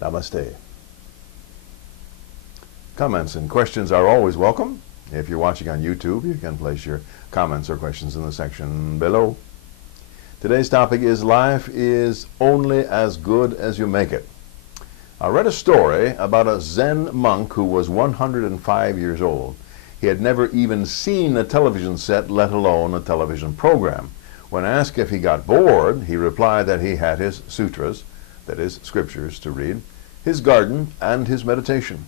Namaste. Comments and questions are always welcome. If you're watching on YouTube, you can place your comments or questions in the section below. Today's topic is life is only as good as you make it. I read a story about a Zen monk who was 105 years old. He had never even seen a television set, let alone a television program. When asked if he got bored, he replied that he had his sutras, that is, scriptures to read, his garden, and his meditation.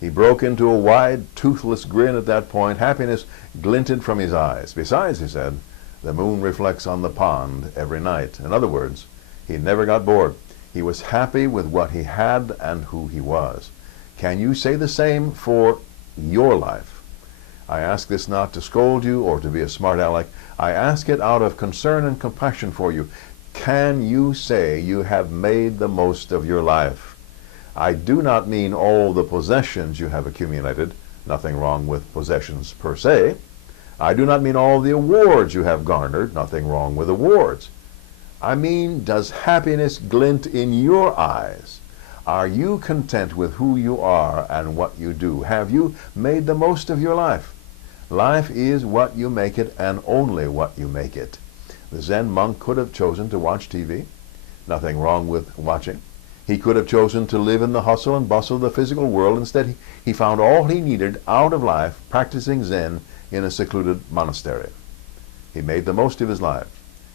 He broke into a wide, toothless grin at that point. Happiness glinted from his eyes. Besides, he said, the moon reflects on the pond every night. In other words, he never got bored. He was happy with what he had and who he was. Can you say the same for your life? I ask this not to scold you or to be a smart aleck. I ask it out of concern and compassion for you. Can you say you have made the most of your life? I do not mean all the possessions you have accumulated. Nothing wrong with possessions per se. I do not mean all the awards you have garnered. Nothing wrong with awards. I mean, does happiness glint in your eyes? Are you content with who you are and what you do? Have you made the most of your life? Life is what you make it and only what you make it. The Zen monk could have chosen to watch TV. Nothing wrong with watching. He could have chosen to live in the hustle and bustle of the physical world. Instead, he found all he needed out of life practicing Zen in a secluded monastery. He made the most of his life.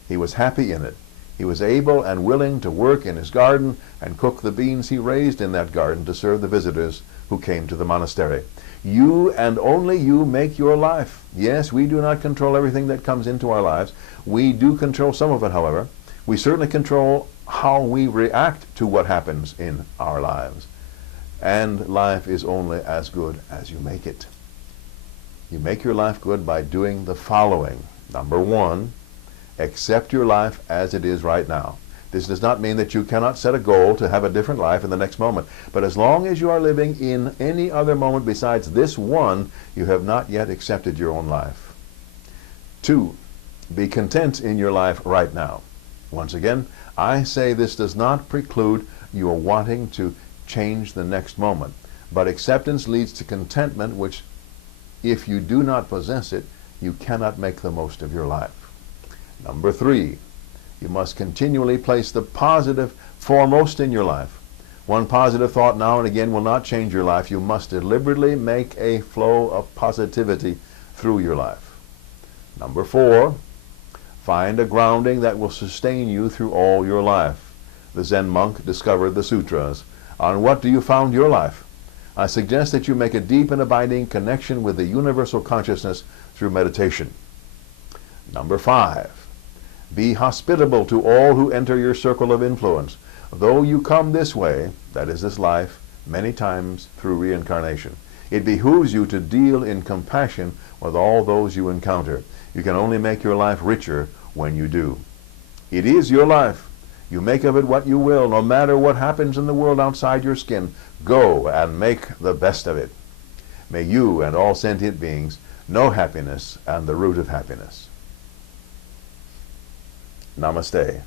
He was happy in it. He was able and willing to work in his garden and cook the beans he raised in that garden to serve the visitors who came to the monastery. You and only you make your life. Yes, we do not control everything that comes into our lives. We do control some of it, however. We certainly control how we react to what happens in our lives. And life is only as good as you make it. You make your life good by doing the following. Number one, accept your life as it is right now. This does not mean that you cannot set a goal to have a different life in the next moment. But as long as you are living in any other moment besides this one, you have not yet accepted your own life. Two, be content in your life right now. Once again, I say this does not preclude your wanting to change the next moment. But acceptance leads to contentment, which, if you do not possess it, you cannot make the most of your life. Number three, you must continually place the positive foremost in your life. One positive thought now and again will not change your life. You must deliberately make a flow of positivity through your life. Number four, find a grounding that will sustain you through all your life. The Zen monk discovered the sutras. On what do you found your life? I suggest that you make a deep and abiding connection with the universal consciousness through meditation. Number five, be hospitable to all who enter your circle of influence. Though you come this way, that is this life, many times through reincarnation, it behooves you to deal in compassion with all those you encounter. You can only make your life richer when you do. It is your life. You make of it what you will, no matter what happens in the world outside your skin. Go and make the best of it. May you and all sentient beings know happiness and the root of happiness. Namaste.